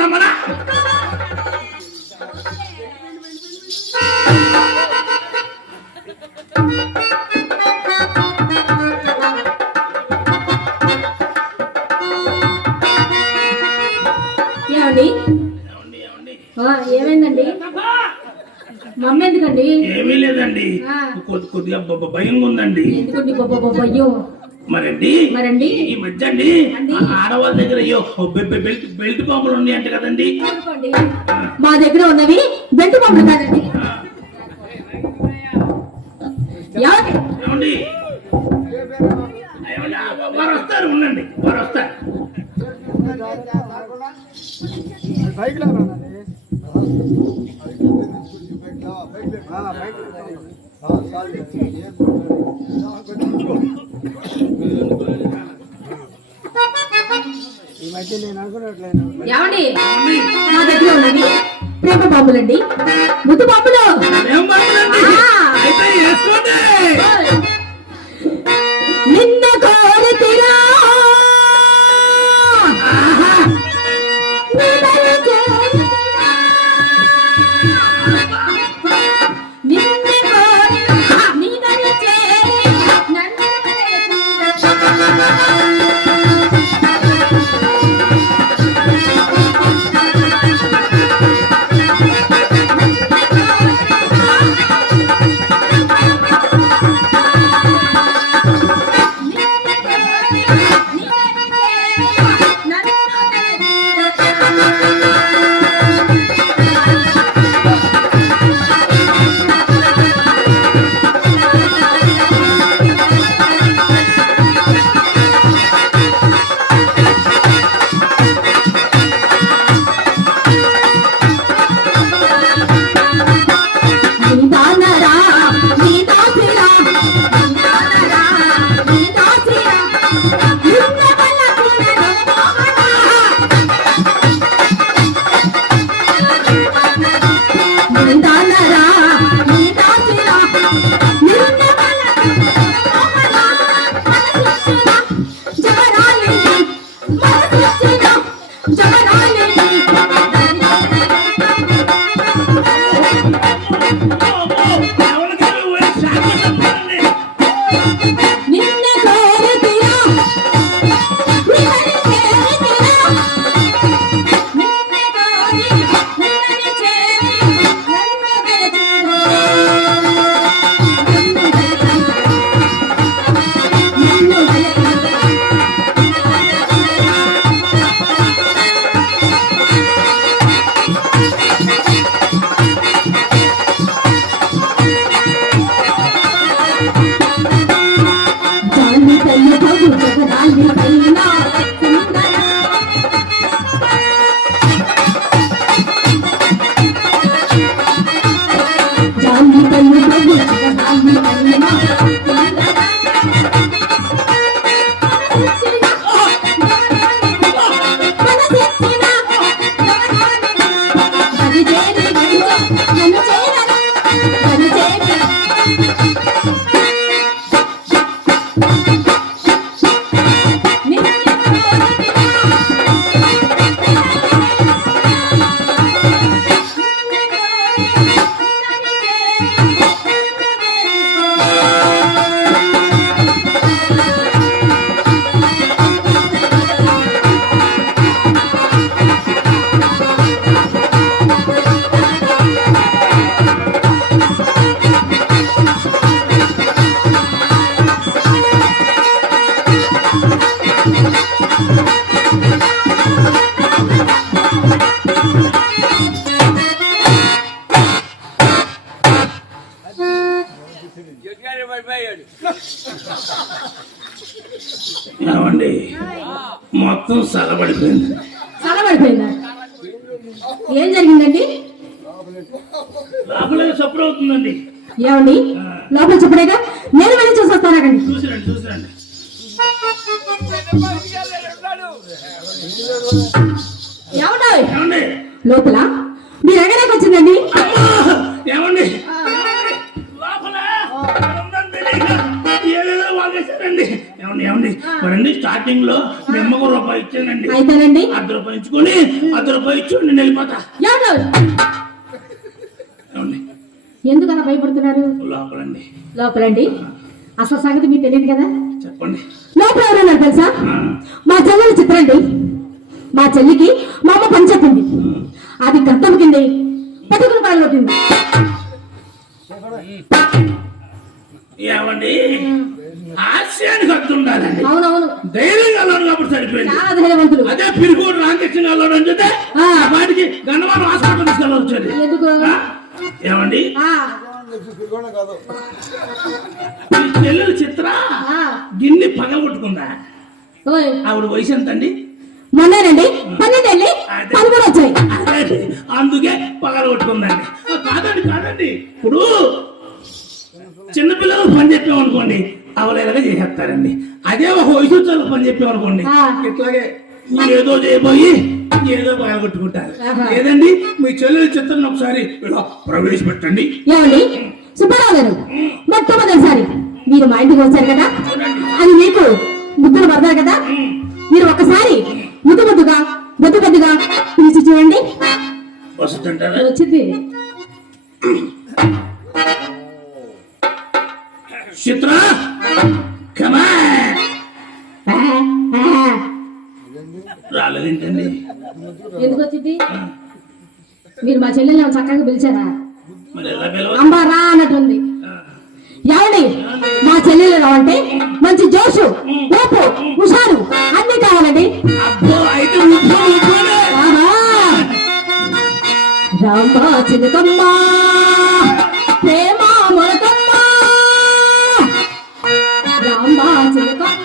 రమ్మనా ఏమైందండి? మమ్మీ ఎందుకండి? ఏమీ లేదండి, కొద్దిగా భయంగా ఉందండి. ఎందుకండి భయం? మరండి ఈ మధ్య అండి ఆడవాళ్ళ దగ్గర బెల్ట్ బాంబులు ఉన్నాయి అంట కదండి. మా దగ్గర ఉన్నవి బెల్ట్ బాంబులు కాదండి. ఏమండి వారు వస్తారు, ఉండండి, వారు వస్తారు. ఏమండి మా దగ్గర ఉన్నది ప్రేమ బాంబులండి, ముద్దు బాంబులు. నిన్న కోరితిరా ఏమండి మొత్తం సలబడిపోయింది. సలబడిపోయిందా? ఏం జరిగిందండి? లోపల చప్పుడు అవుతుందండి. ఏమండి లోపల చప్పుడేగా, నేను వెళ్ళి చూసి వస్తానండి. చూసిరండి చూసిరండి. ఏమండి లోపల మీరు ఎగడానికి వచ్చిందండి. ఏమండి లోపల ఏదేదో వాగేశారండి. ఏమండి ఏమండి మరండి స్టార్ట్ స్టార్టింగ్ లో నిమ్మకు రూపాయి ఇచ్చానండి. అయితేనండి ₹1 ఇచ్చుకొని ₹1 ఇచ్చి నేను వెళ్ళిపోతా. ఎవరు? ఏమండి? ఎందుకు అలా భయపడుతున్నారు? లోపలండి. లోపలండి అసలు సంగతి మీకు తెలియదు కదా. చెప్పండి. లోపల ఎవరన్నారు తెలుసా? మా చెల్లెలు చిత్రండి. మా చెల్లికి మా అమ్మ పని చెప్పింది. అది గట్టం కింద పట్టుకుని పాల్గొట్టింది. ఏమండి? హాస్యానికి అర్థం ఉండాలండి. అవునవును, ధైర్యంగా అల్లాడు కాబట్టి సరిపోయింది. చాలా ధైర్యవంతులు. అదే పిరుగోడు రామకృష్ణ అల్లాడు అని చెప్తే వాటికి గన్నవారం హాస్పిటల్ తీసుకెళ్ళవచ్చేది. ఎందుకు? ఏమండి? ఆ, ఈ చెల్లెలు చిత్ర గిన్నె పగలగొట్టుకుందా? ఓయ్, ఆవిడ వయసు ఎంతండి? మొన్నేనండి 12 వెళ్ళి 13 వచ్చాయి. అదే అందుకే పగలగొట్టుకుందండి. కాదండి కాదండి, ఇప్పుడు చిన్నపిల్లలు పని చెప్పామనుకోండి అవలేలాగా చేసేస్తారండి. అదే ఒక వయసు వచ్చారు పని చెప్పామనుకోండి ఇట్లాగే ఏదో చేయబోయి ఏదో పగలగొట్టుకుంటారు. లేదండి మీ చెల్లెలు చిత్రాన్ని ఒకసారి ఇలా ప్రవేశపెట్టండి. ఏమండి సుబ్బారావు గారు, మొట్టమొదటిసారి మీరు మా ఇంటికి వచ్చారు కదా, అది మీకు ముద్దులు పడతారు కదా, మీరు ఒకసారి ముద్దు ముద్దుగా బొద్దుగా పిలిచి చూడండి. వస్తుంటారా? వచ్చింది. చిత్ర కమా రాలేదేంటండి? ఎందుకు వచ్చింది? మీరు మా చెల్లెల్ని చక్కగా పిలిచారా? మరి ఎలా పిలవాలి? అంబా రా అన్నట్టుంది. ఏమండి మా చెల్లెలు అంటే మంచి జోషు, ఊపు, హుషారు అన్ని కావాలండి. అబ్బో అయితే రాంబా చిలకమ్మ ప్రేమ మొలకమ్మ, రాంబా చిలకమ్మ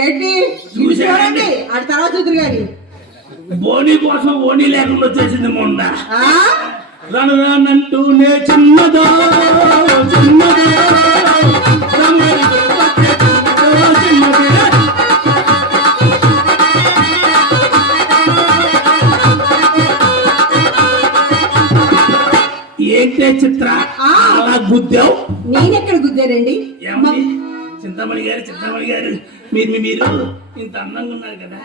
ఏంటి చూడండి ఆ తర్వాత చూద్దరు గాని బోని కోసం ఓని లేకుండా వచ్చేసింది మొన్న. ఆ? రను రానంటూనే చిన్నదో చిన్నదో ఏంటే చిత్ర అలా గుద్దావు? నేనెక్కడ గుద్దానండి? ఏమండి చింతామణి గారు మీరు ఇంత అందంగా ఉన్నారు కదా,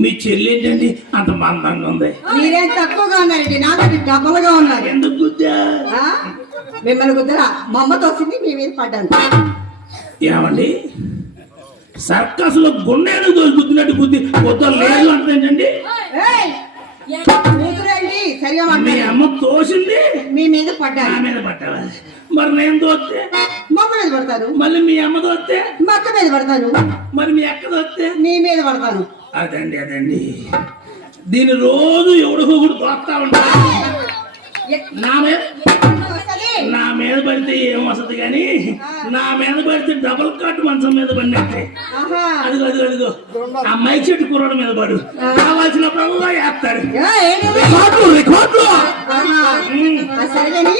మీ చెల్లి ఏంటండి అంత మందంగా ఉంది? మీరేం తక్కువగా ఉన్నారండి, నాకంటే డబ్బలుగా ఉన్నారు. ఎందుకు గుద్దా? ఆ? మిమ్మల్ని గుద్దరా? మా అమ్మ తోసింది మీ మీద పడ్డాను. ఏమండి సర్కస్ లో గుండెను గుద్దినట్టు గుద్ది కొత్త లేదు అంటే ఏంటండి? ఏయ్! కూతురండి సరిగా మీ మాట్లాడండి. అమ్మ తోసింది మీ మీద నా పడ్డాను. మీద పట్టావా? మరి నేను తోస్తే? మొక్క మీద పడతాను. మళ్ళీ మీ అమ్మ తోస్తే? మా అక్క మీద పడతాను. మరి మీ అక్క తోస్తే? మీ మీద పడతాను. అదండి దీని రోజు ఎవడికో ఒకడు తోస్తా ఉంటా. నా మీద పడితే ఏం వసతి గాని నా మీద పడితే డబుల్ కాట్ మంచం మీద పడినట్టే. ఆహా. అదిగో అమ్మాయి చెట్టు కుర్రోడు మీద పడు, కావాల్సినప్పుడల్లా వేస్తాడు. ఏ, ఏంటి? రికార్డులు. ఆహా. ఆ సరేగాని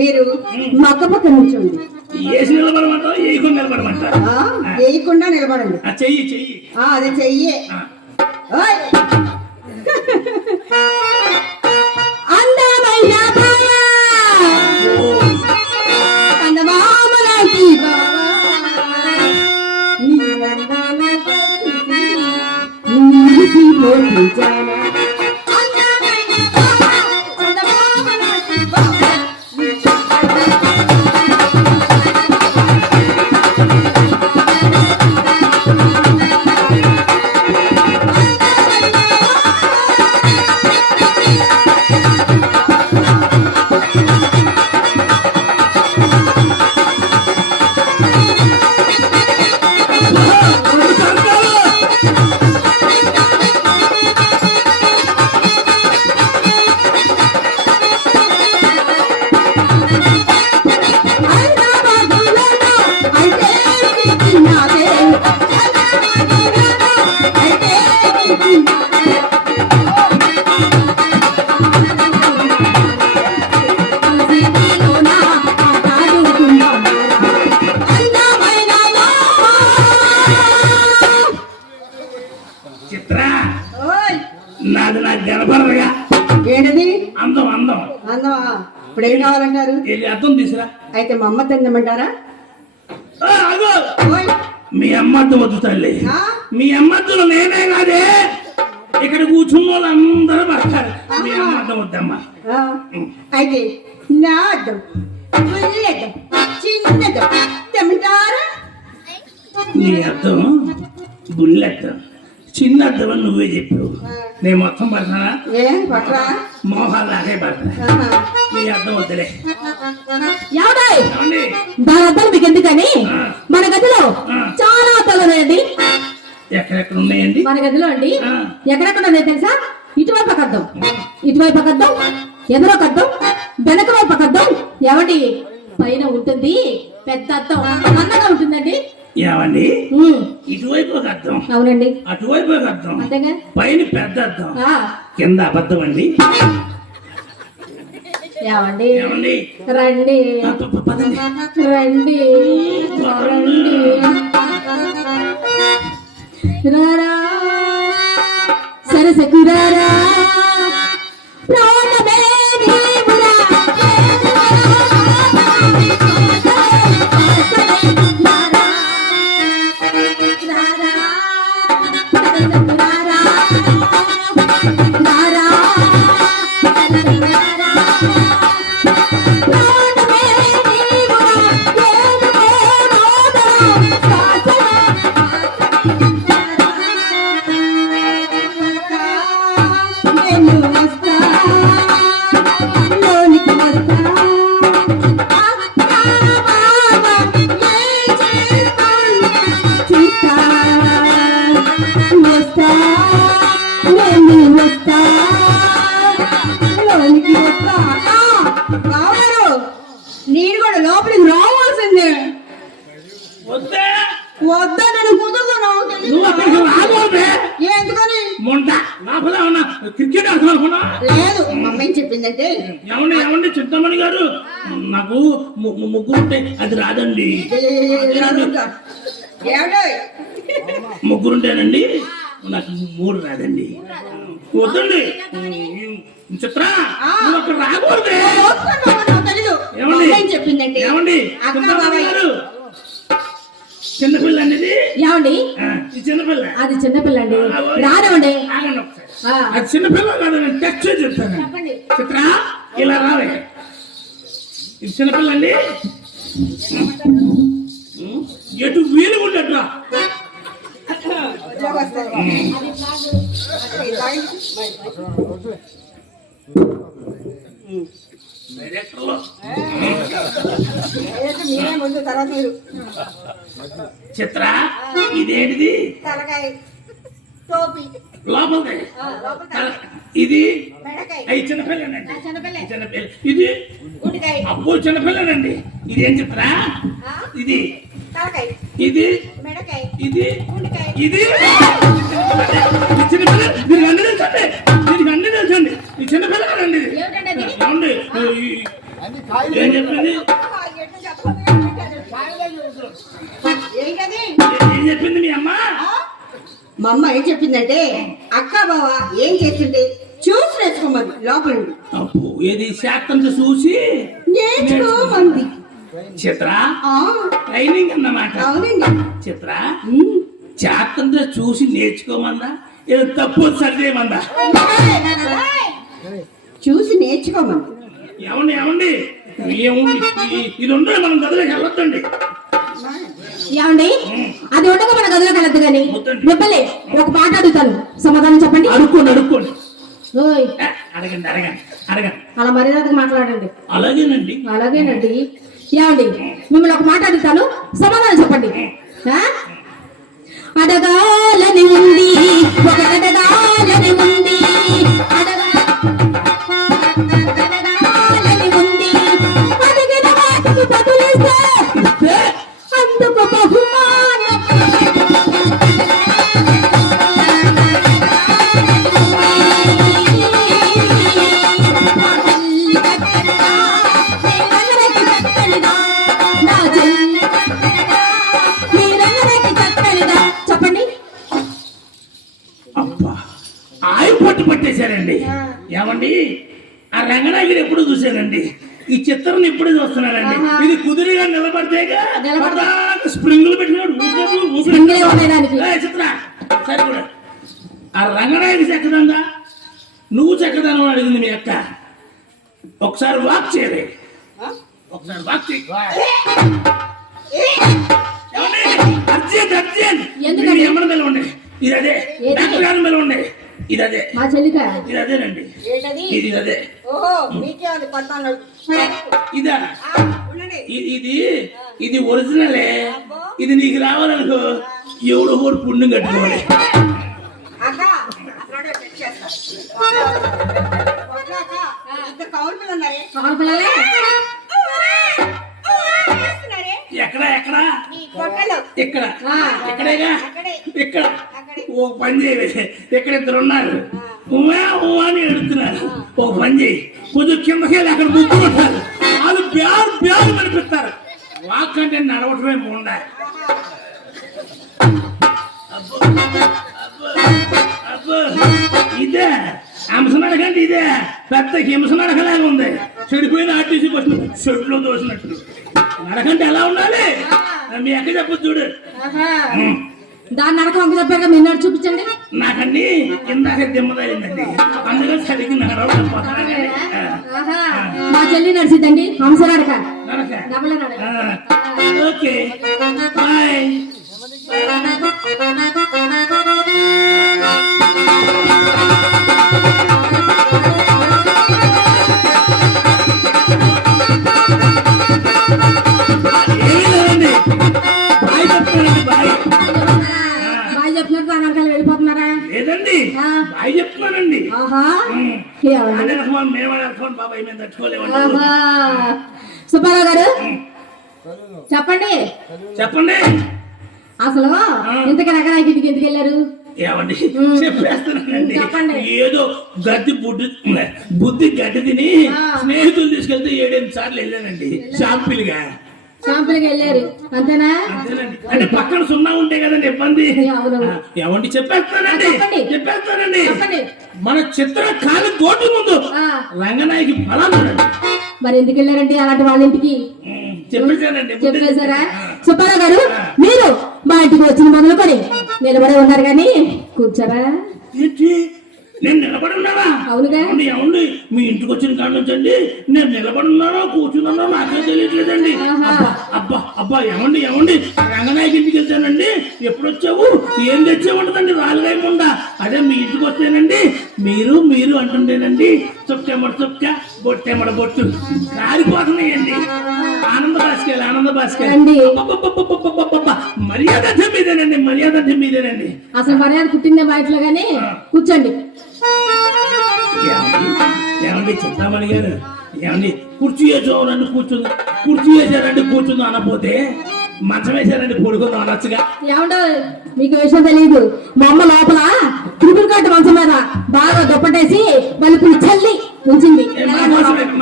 మీరు మా అక్క పక్కన కూర్చోండి. వేసి నిలబడమంటావు, వేయకుండా నిలబడమంటారు? వేయకుండా నిలబడండి. చెయ్యి అదే చెయ్యే. ఓయ్! అందమైన బావ, అందమామలాంటి బావ, నీ అందమైన మోపించానా అందమైన చందమామ లాంటి బావ. చిత్ర ఓయ్ నాది నాకు గనపడదుగా. ఏంటది అందం అందం. అందమా? ఇప్పుడు ఏం కావాలంటారు? వెళ్ళి అద్దం తీసురా. అయితే మా అమ్మ తిందమంటారా? ఆగు. ఓయ్ మీ అమ్మద్దు వద్దు తల్లి. ఆ? మీ అమ్మద్దులు నేనే కాదే, ఇక్కడ కూర్చున్న వాళ్ళందరూ పడతారు. మీ అమ్మద్దం వద్దమ్మా. ఆ, అయితే నా అద్దం బుల్లెద్దం చిన్నదం తెమ్మంటారా? నీ అద్దం బుల్లెట్ చిన్న అద్దం అని నువ్వే చెప్పావు. నేను మొత్తం పడతానా? ఏ పట్రా? మోహాలాగే పడతా. ఆహా. నీ అద్దం వద్దులే. ఏమండాయ్? ఏమండి? దాని అర్థం మీకు ఎందుకని మన గదిలో చాలా అద్దాలు ఉన్నాయండి. ఎక్కడెక్కడ ఉన్నాయండి? మన గదిలో అండి ఆ. ఎక్కడెక్కడ ఉన్నాయో తెలుసా? ఇటువైపు ఒక అద్దం, ఇటువైపు ఒక అద్దం, ఎదురు ఒక అద్దం, వెనక వైపు ఒక అద్దం, ఏమండి పైన ఉంటుంది పెద్ద అద్దం, అందంగా ఉంటుందండి. ఏమండి? ఉమ్, ఇటువైపు ఒక అద్దం, అవునండి అటువైపు ఒక అద్దం, అంతేగా. పైన పెద్ద అద్దం, ఆ, కింద అబద్ధం అండి. ఏమండి ఏమండి? రండి పదండి. రండి రండి రారా సరసకురారా ప్రాణమే నీవురా నేను వస్తా లోనికి వస్తా చూస్తా వస్తా నేను వస్తా లోనికి వస్తా. బావగారు నేను కూడా లోపలికి రావాల్సిందే. వద్దే. వద్దా నేను కుదురుతాను. నువ్వు అక్కడికి రాబోతే ఎందుకని? మొండ లోపల ఉన్నా క్రికెట్ ఆడతాం అనుకున్నా. లేదు మా అమ్మాయి చెప్పిందంటే. ఏమండి ఏమండి చింతమణి గారు, నాకు ముగ్గురు ఉంటే అది రాదండి. ఏమిటో ముగ్గురుంటేనండి నాకు 3 రాదండి. వద్దండి చిత్ర, నువ్వు అక్కడ రాకూడదే. తెలీదు. ఏమండి? అమ్మాయి చెప్పిందంటే. ఏమండి అక్క చింతమణి బాబాయ్. గారు, చిన్నపిల్ల అనేది ఏమండి ఈ చిన్నపిల్ల అది చిన్నపిల్ల అండి రానివ్వండి. ఆగండి ఒకసారి. ఆ, అది చిన్నపిల్ల కాదు, నేను టెక్స్ట్ చేసి చెప్తాను. చెప్పండి. చిత్ర ఇలా రావే. ఇది చిన్నపిల్ల అండి. ఎటు వీలు ఉండట్రా. డైరెక్టర్లో మీరే ముందు తర్వాత మీరు. చిత్ర ఇదేంటిది? తలకాయ టోపీ లోపలిది. లోపల ఇది బెండకాయ అవి చిన్నపిల్లనండి. చిన్నపిల్ల చిన్నపిల్ల. ఇది గుండెకాయ అబ్బో చిన్నపిల్లనండి. ఇది ఏం చిత్ర? ఇది తలకాయ ఇది బెండకాయ ఇది గుండెకాయ ఇది చిన్నపిల్ల. దీనికి అన్ని తెలుసండి, దీనికి అన్ని తెలుసండి. ఈ చిన్నపిల్ల కదండి ఇది. ఏమిటండి అది? ఏమండి? ఏం చెప్పింది? ఏంటది? ఏం చెప్పింది మీ అమ్మ? మా అమ్మ ఏం చెప్పిందంటే అక్క బావ ఏం చేస్తుంటే చూసి నేర్చుకోమంది లోపల నుండి. అప్పు ఏది శాస్త్రంతో చూసి నేర్చుకోమంది. చిత్ర ఆ, ట్రైనింగ్ అన్నమాట. అవునండి. చిత్ర శాస్త్రంతో చూసి నేర్చుకోమందా ఏదో తప్పు సరి చేయమందా? చూసి నేర్చుకోమను. ఏమండి ఏమండి ఇది ఉండే మనం గదిలోకి వెళ్ళొద్దండి. ఏమండి అది ఉండగా మన గదిలోకి వెళ్ళద్దు కానీ మిమ్మల్ని ఒక మాట అడుగుతాను, సమాధానం చెప్పండి. అడుక్కోండి అడుక్కోండి. ఓయ్ అడగండి అడగండి అడగండి. అలా మర్యాదగా మాట్లాడండి. అలాగేనండి. అలాగేనండి. ఏమండి మిమ్మల్ని ఒక మాట అడుగుతాను, సమాధానం చెప్పండి. ఆ? అడగాలని ఉంది, ఒకటడగాలని ఉంది, అడగాలని ఉంది, అడిగిన వాటికి బదులిస్తే అందుకు బహుమానం. చెప్పండి. అబ్బా ఆయి పట్టు పట్టేశారండి. ఏమండి ఆ రంగనాగిరి ఎప్పుడు చూశానండి, ఈ చిత్రం ఎప్పుడు చూస్తున్నానండి. ఇది కుదిరిగా నిలబడితేగా స్ప్రింగులు పెట్టినాడు. స్ప్రింగులే ఉన్నాయి దానికి. చిత్ర సరే కూడా ఆ రంగనాగిరి చెక్కదంగా నువ్వు చెక్కదాను అడిగింది మీ అక్క. ఒకసారి వాక్ చేయలే, ఒకసారి వాక్ చేయి. అర్జెంట్ అర్జెంట్ ఎందుకండి? ఎమ్మడి మీద ఉండే ఇది అదే, డాక్టర్ గారి మీద ఉండే ఇది అదే, మా చెల్లిక ఇది అదేనండి, ఇది అదే. ఓహో మీకే అది పడతాను. ఇదా ఇది ఇది ఒరిజినలే. ఇది నీకు రావాలనుకో ఎవడో కూడా పుణ్యం కట్టుకోవాలి. అక్క అక్కడే చెక్ చేస్తా. ఇద్దరు కౌలు పిల్లలు ఉన్నారే. కౌలు పిల్లలే ఎక్కడ ఎక్కడ నీ పొట్టలో. ఇక్కడ ఎక్కడేగా ఇక్కడ ఓ పని చేయవే. ఇక్కడ ఇద్దరు ఉన్నారు, ఉమా ఉమా అని ఎడుతున్నారు. ఓ పని చేయి, కొంచెం కిందకెళ్ళి అక్కడ ముగ్గురు ఉంటారు, వాళ్ళు బ్యాగ్ బ్యాగ్ నడిపిస్తారు. వాక్ అంటే నడవటమే ఉండాలి. ఇదే హంసనడకంటే ఇదే పెద్ద హింసనడకలాగా ఉంది. చెడిపోయిన ఆర్టీసీ బస్సు షెడ్లో దోసినట్టు నడకంటే ఎలా ఉండాలి మీ అక్క చెప్పదు చూడు. దాన్ని నడక వంక చెప్పాక మీరు నడిచి చూపించండి. నాకండి ఇందాక దిమ్మదైందండి, అందులో సరిగ్గా నడవలేకపోతున్నాను. మా చెల్లి నడిచిద్దండి హంస నడక. నడక డబల నడక. Okay bye. బాయ్ చెప్పినట్టు దాని వెనకాల వెళ్ళిపోతున్నారా? లేదండి బాయ్ చెప్తున్నానండి. ఆహా బాబాయ్ మేము తట్టుకోలేము. సుబ్బారావు గారు చెప్పండి చెప్పండి అసలు ఇంతకీ నగరానికి ఇంటికి ఎందుకు వెళ్ళారు? ఏమండి చెప్పేస్తున్నానండి. చెప్పండి. ఏదో గడ్డి బుద్ధి గడ్డి తిని స్నేహితులు తీసుకెళ్తే 7-8 సార్లు వెళ్ళానండి షాంపిల్గా. షాంపులకి వెళ్ళారు అంతేనా? అంతేనండి. అంటే పక్కన సున్నా ఉంటే కదండి ఇబ్బంది. అవును. ఏమండి చెప్పేస్తానండి చెప్పేస్తానండి. మన చిత్ర కాలి గోటు ముందు రంగనాయకి బలం చూడండి. మరి ఎందుకు వెళ్ళారంటే అలాంటి వాళ్ళ ఇంటికి? చెప్పేశానండి. చెప్పేశారా? సుబ్బారావు గారు మీరు మా ఇంటికి వచ్చిన మొదలుకొని నిలబడి ఉన్నారు కానీ కూర్చోరా? ఏంటి నేను నిలబడి ఉన్నానా? అవునుగా. ఏమండి మీ ఇంటికి వచ్చిన కాడ నుంచి అండి నేను నిలబడి ఉన్నానో కూర్చున్నానో నాకే తెలియట్లేదండి. అబ్బా అబ్బా ఏమండి ఏమండి రంగనాయకి ఇంటికి వెళ్తానండి. ఎప్పుడు వచ్చావు ఏం తెచ్చావుంటదండి రాళ్ళేముండా. అదే మీ ఇంటికి వస్తేనండి మీరు మీరు అంటుండేనండి చుక్కెమ్మడ చుక్క బొట్టెమ్మడ బొట్టు కారిపోతున్నాయండి. ఆనంద భాస్కర్ ఆనంద భాస్కర్ మర్యాద మీదేనండి మర్యాద మీదేనండి. అసలు మర్యాద పుట్టిందే మా ఇంట్లో గానీ కూర్చోండి. ఏమండి చింతామణి గారు ఏమండి కుర్చీ వేసావు నన్ను కూర్చుంది, కుర్చీ వేసారండి కూర్చుంది అనపోతే మంచం వేసారండి పడుకుందాం అనొచ్చుగా. ఏమంటో మీకు విషయం తెలియదు, మా అమ్మ లోపల త్రిపుల్ కట్టు మంచం మీద బాగా దుప్పటేసి మళ్ళీ చల్లి ఉంచింది.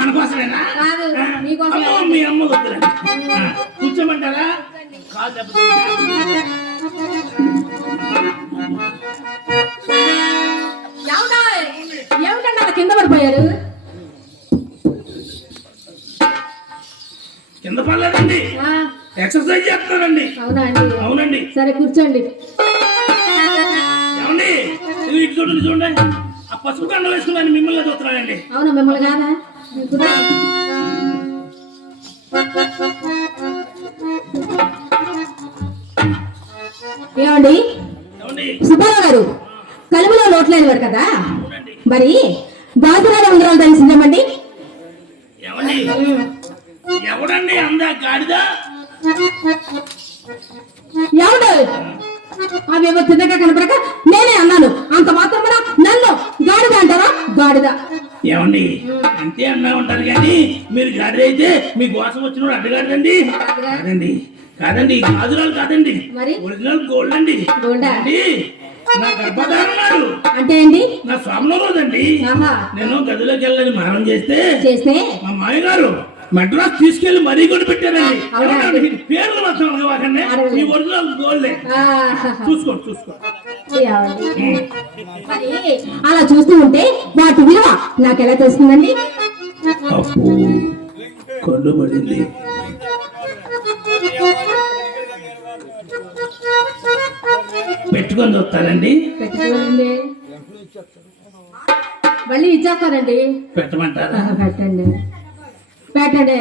మన కోసమేనా? కాదు మీకోసం. మీ అమ్మ వద్దురండి కూర్చోమంటారా? కాదు ఏమిటండి అలా కింద పడిపోయారు? కింద పడలేదండి, ఎక్సర్సైజ్ చేస్తానండి. అవునా అండి? అవునండి. సరే కూర్చోండి. ఏమండి ఇటు చూడండి చూడండి ఆ పసుపు కండ వేసుకున్నాను మిమ్మల్ని చూస్తున్నానండి. అవునా మిమ్మల్ని కాదా? ఇప్పుడు ఏమండి ఏమండి సుబ్బారావు గారు కలుపులో లోట్లేని వారు కదా, అవునండి. మరి బాతురాల ఉంగరాలు ధరిస్తుందామండి? ఏమండి ఎవడండి అందా గాడిద? ఎవడు అవేమో తిన్నగా కనపడక నేనే అన్నాను, అంత మాత్రం కూడా నన్ను గాడిద అంటారా? గాడిద ఏమండి అంతే అన్నా ఉంటారు కానీ మీరు గాడిద అయితే మీ కోసం వచ్చిన అడ్డగాడిదండి. కాదండి కాదండి గాజురాలు కాదండి, మరి? ఒరిజినల్ గోల్డ్ అండి. గోల్డా? అండి నా గర్భధారణ నాడు అంటే ఏంటి? నా స్వామిలో రోజండి. ఆహా. నేను గదిలోకి వెళ్ళని మారం చేస్తే చేస్తే మా మాయగారు మెడ్రాస్ తీసుకెళ్లి మరీ కూడా పెట్టారండి. అవునా? ఏమండి, మీ పేర్లు మాత్రం అడగవాకండి. అడగలేదు. ఈ ఒరిజినల్ గోల్డే. ఆహాహా. చూసుకోండి చూసుకోండి. ఏమండి? మరి అలా చూస్తూ ఉంటే వాటి విలువ నాకెలా తెలుస్తుందండి? అప్పు కొండు పడింది. పెట్టుకొని చూస్తారండి. పెట్టుకోండి, మళ్ళీ ఇచ్చేస్తానండి. పెట్టమంటారా? పెట్టండి పెట్టండి.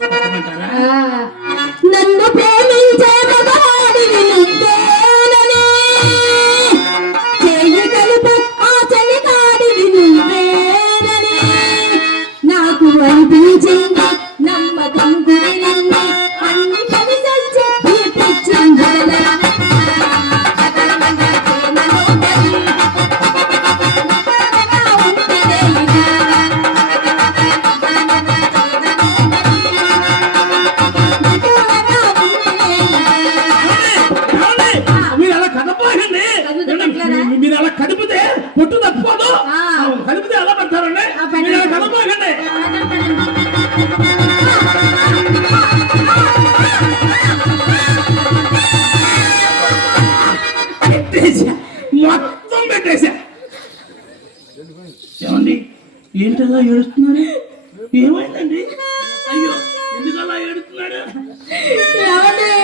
పెట్టమంటారా? నన్ను ప్రేమించే మగవాడివి నువ్వేనని, చేయి కలుపు ఆ చలికాడివి నువ్వేనని నాకు అనిపించింది, నమ్మకం కుదిరింది, అన్ని కలిసొచ్చి ఈ పిచ్చిందలే. ఏమండి? మీరు అలా కదపాకండి. మీరు అలా కదిపితే పొట్టు తప్పిపోదు. కదిపితే అలా పడతారండి. మీరు అలా కదపాకండి. పెట్టేసా, మొత్తం పెట్టేసా. ఏమండి ఏంటి అలా ఏడుస్తున్నారు? ఏమైందండి? అయ్యో ఎందుకు అలా ఏడుస్తున్నాడు?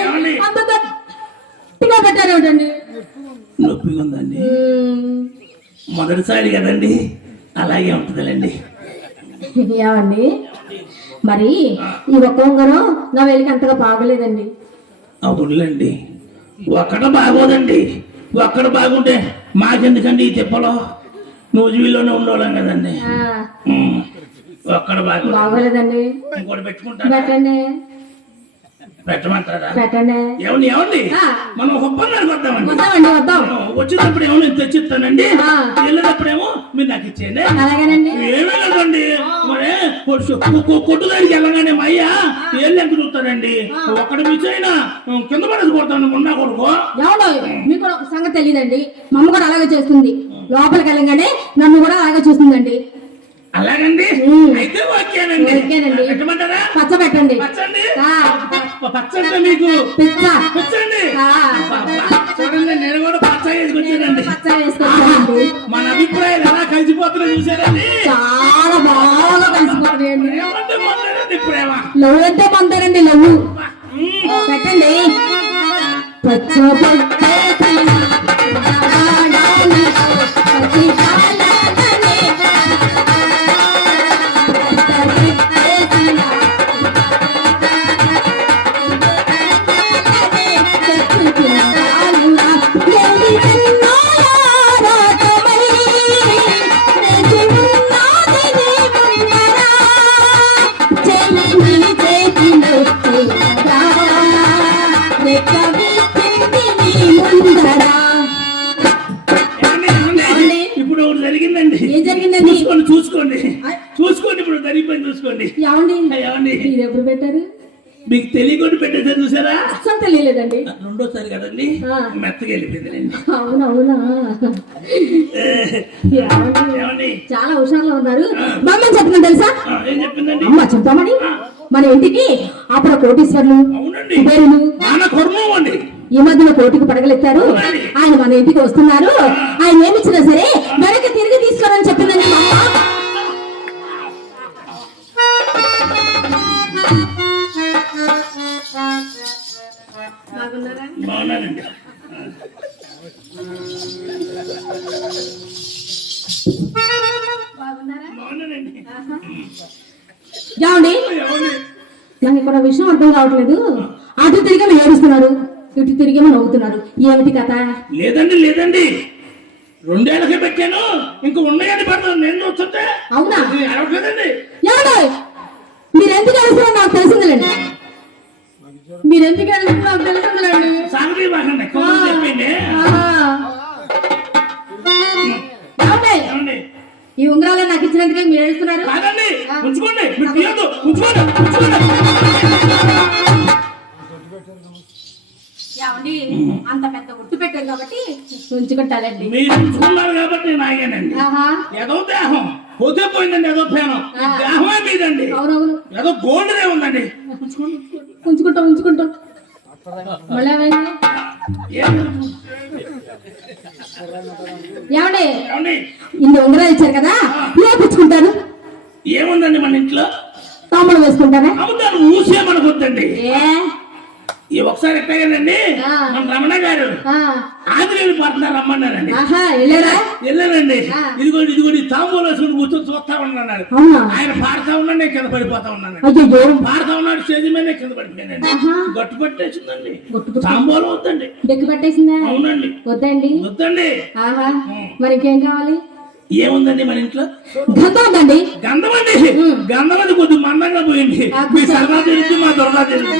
ఏమండి? అంత గట్టిగా పెట్టారు ఏమిటండి? నొప్పిగా ఉందండి. మొదటిసారి కదండి, అలాగే ఉంటుందిలేండి. ఏమండి మరి ఈ ఒక్క ఉంగరం నా వేలికి అంతగా బాగోలేదండి. అవునులేండి, ఒక్కడ బాగోదండి. ఒక్కడ బాగుంటే మాకెందుకండి ఈ తిప్పలో? నూజివీల్లోనే ఉండేవాళ్ళం కదండి. ఒక్కడ బాగోలేదండి. ఇంకోటి పెట్టుకుంటారా? పెట్టండి పెట్టమంటారా? పెట్టండి. ఏమండి ఏమండి మనం ఒప్పందానికి వద్దామండి. వద్దామండి వద్దాం. వచ్చినప్పుడు ఏమో నేను తెచ్చిస్తానండి, ఆ. వెళ్ళేటప్పుడేమో మీరు నాకు ఇచ్చేయండి. అలాగేనండి. ఏమీ లేదండి, మరి కొట్టు దగ్గరికి వెళ్ళగానే మా అయ్య ఏళ్ళు ఎంత చూస్తానండి. ఒక్కడి మిస్ అయినా కింద పడేసి కొడతాను మొన్న కొడుకు. ఎవడో మీకు కూడా ఒక సంగతి తెలియదండి, మా అమ్మ కూడా అలాగే చేస్తుంది. లోపలికి వెళ్ళగానే నన్ను కూడా అలాగే చూస్తుందండి. అలాగండి అయితే ఓకేనండి. ఓకేనండి. పెట్టమంటారా? పచ్చ పెట్టండి. పచ్చండి. ఆ. పచ్చంటే మీకు పిచ్చ. పచ్చండి. ఆ. చూడండి నేను కూడా పచ్చ వేసుకొచ్చానండి. పచ్చ వేసుకొచ్చానండి. మన అభిప్రాయాలు ఎలా కలిసిపోతున్నాయి చూసారండి? చాలా బాగా కలిసిపోతాయండి. ఏమంటే మొదలండి ప్రేమ. లవ్ అంటే పంతారండి, లవ్. పెట్టండి. పచ్చ పెట్టేసి ఉదరాడాలి, పచ్చి కాలాలని, ఇప్పుడు ఒకటి జరిగిందండి. ఏం జరిగిందండి? చూసుకోండి చూసుకోండి చూసుకోండి. ఇప్పుడు జరిగిపోయింది చూసుకోండి. ఏమండి ఏమండి మీరు ఎప్పుడు పెట్టారు? మీకు తెలియకుండా పెట్టేసారు చూసారా? అస్సలు తెలియలేదండి. రెండోసారి కదండి, ఆ. మెత్తగా వెళ్ళిపోయిందండి. అవునవునా? ఏమండి చాలా హుషారులో ఉన్నారు. మమ్మల్ని చెప్పమని తెలుసా? ఏం చెప్పిందండి? అమ్మ చెప్తామని మన ఇంటికి అప్పుడు కోటీశ్వర్లు, అవునండి, కుబేరులు నాన్న కుర్మం అండి. ఈ మధ్యన కోటికి పడగలెత్తారు. ఆయన మన ఇంటికి వస్తున్నారు. ఆయన ఏమిచ్చినా సరే వెనక్కి తిరిగి తీసుకోరని చెప్పిందండి మా అమ్మ. బాగున్నానండి. బాగున్నానండి. ఏమండి ఏమండి? నాకు ఇక్కడ విషయం అర్థం కావట్లేదు. అటు తిరిగేమో ఏడుస్తున్నారు, ఇటు తిరిగేమో నవ్వుతున్నారు. ఏమిటి కథ? లేదండి లేదండి, 2 ఏళ్ళకే పెట్టాను, ఇంకా ఉన్నాయని పడతాను నేను చూస్తుంటే. అవునా? అడగలేదండి. ఏమండి మీరు ఎందుకు ఏడుస్తున్నారో నాకు తెలిసిందిలేండి. మీరు ఎందుకు ఏడుస్తున్నారో నాకు తెలిసిందిలేండి. సాగరీ బాగండి చెప్పింది. ఏమండి ఏమండి? ఈ ఉంగరాలు నాకు ఇచ్చినందుకే మీరు ఏడుస్తున్నారు. కాదండి, ఉంచుకోండి, మీరు తీయద్దు, ఉంచుకోండి ఉంచుకోండి. ఏమండి అంత పెద్ద ఒట్టు పెట్టారు కాబట్టి ఉంచుకుంటానండి. మీరు ఉంచుకున్నారు కాబట్టి నేను ఆగానండి. ఆహా ఏదో దేహం పోతే పోయిందండి, ఏదో పేనం దేహమే మీదండి. అవునవును, ఏదో గోల్డ్దే ఉందండి. ఉంచుకుంటాం ఉంచుకుంటాం. మళ్ళీ ఏమైంది? ఏమండి ఏమండి? ఇన్ని ఉంగరాలు ఇచ్చారు కదా, లేపించుకుంటారు. ఏముందండి మన ఇంట్లో? తాములు వేసుకుంటారా? అవుతాను, ఊసే మనకు వద్దండి. ఏ ఈ ఒకసారి ఎట్టాగండి మన రమణ గారు ఆదిలేని పాటలు రమ్మన్నారండి. ఆహా వెళ్ళారా? వెళ్ళానండి. ఆ. ఇదిగోండి తాంబూలు వేసుకుని కూర్చొని చూస్తా ఉన్నాడు. అవునా? ఆయన పాడుతా ఉన్నాడు, నేను కింద పడిపోతా ఉన్నాను. అయ్యో పాడుతా ఉన్నాడు, స్టేజ్ మీద నేను కింద పడిపోయానండి. ఆహా. గట్టు పట్టేసిందండి. గట్టు తాంబూలం వద్దండి. డెక్కి పట్టేసిందా? అవునండి, వద్దండి. వద్దండి. ఆహా మరి ఇంకేం కావాలి? ఏముందండి మన ఇంట్లో? గంధం ఉందండి. గంధం అండి. గంధం అది కొద్దిగా మందంగా పోయింది. ఆ, మీ సరదా తెలుసు, మా దొరదా తెలుసు.